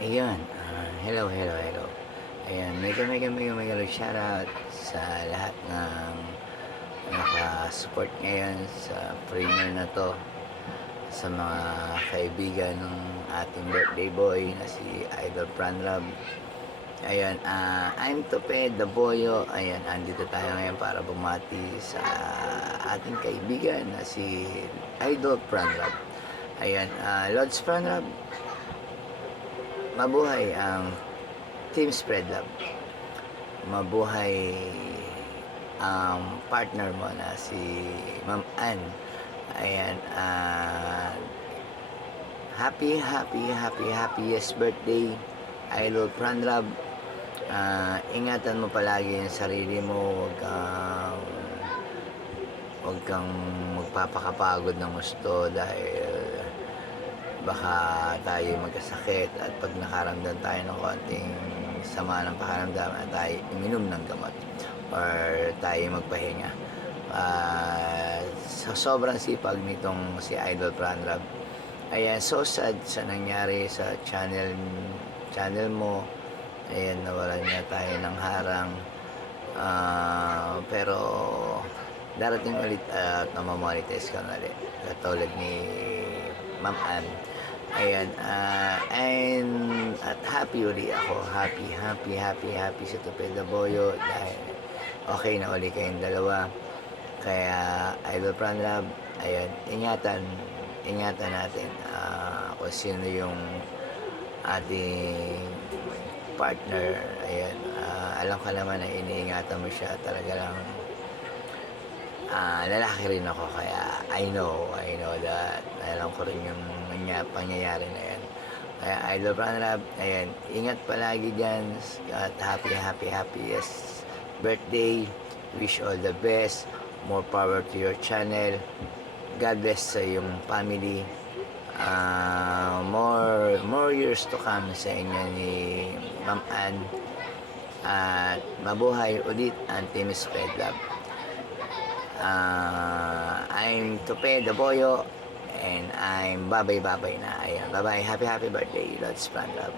Ayun, hello. Ayan, mega shoutout sa lahat ng naka-support ngayon sa premiere na 'to, sa mga kaibigan ng ating birthday boy na si Idol Pranrab. Ayan, I'm Tope the Boyo. Ayan, andito tayo ngayon para bumati sa ating kaibigan na si Idol Pranrab. Ayan, Lods Pranrab, mabuhay ang Team Spread Love. Mabuhay ang partner mo na si Ma'am Ann. Ayan, happiest birthday, Idol Pranrab. Ingatan mo palagi yung sarili mo. Huwag kang magpapakapagod ng gusto dahil baka tayo magkasakit, at pag nakaramdam tayo ng konting sama ng pakiramdam at tayo uminom ng gamot or tayo magpahinga. Sa sobrang sipag nitong si Idol Pranrab, ayan, so sad sa nangyari sa channel mo. Ayan, nawalan niya tayo ng harang, pero darating ulit at namamonetize ka na ulit katulad ni Ma'am Ann. Ayan, at happy uli ako. Happy sa Tupeda Boyo dahil okay na uli kayong dalawa. Kaya Idol Pranrab, ayan, ingatan natin kung sino yung ating partner. Ayan, alam ka naman na iniingatan mo siya talaga lang. Lalaki rin ako, kaya I know that alam ko rin yung pangyayari na yan. Kaya Idol Pranrab, ayan, ingat palagi dyan at happiest birthday. Wish all the best, more power to your channel. God bless sa iyong family. More years to come sa inyo ni Ma'am Ann, at mabuhay ulit ang Team Spread Love. I'm Tope the Boyo, and I'm babay na. Ayan, bye-bye. Happy birthday, Lods Pranrab.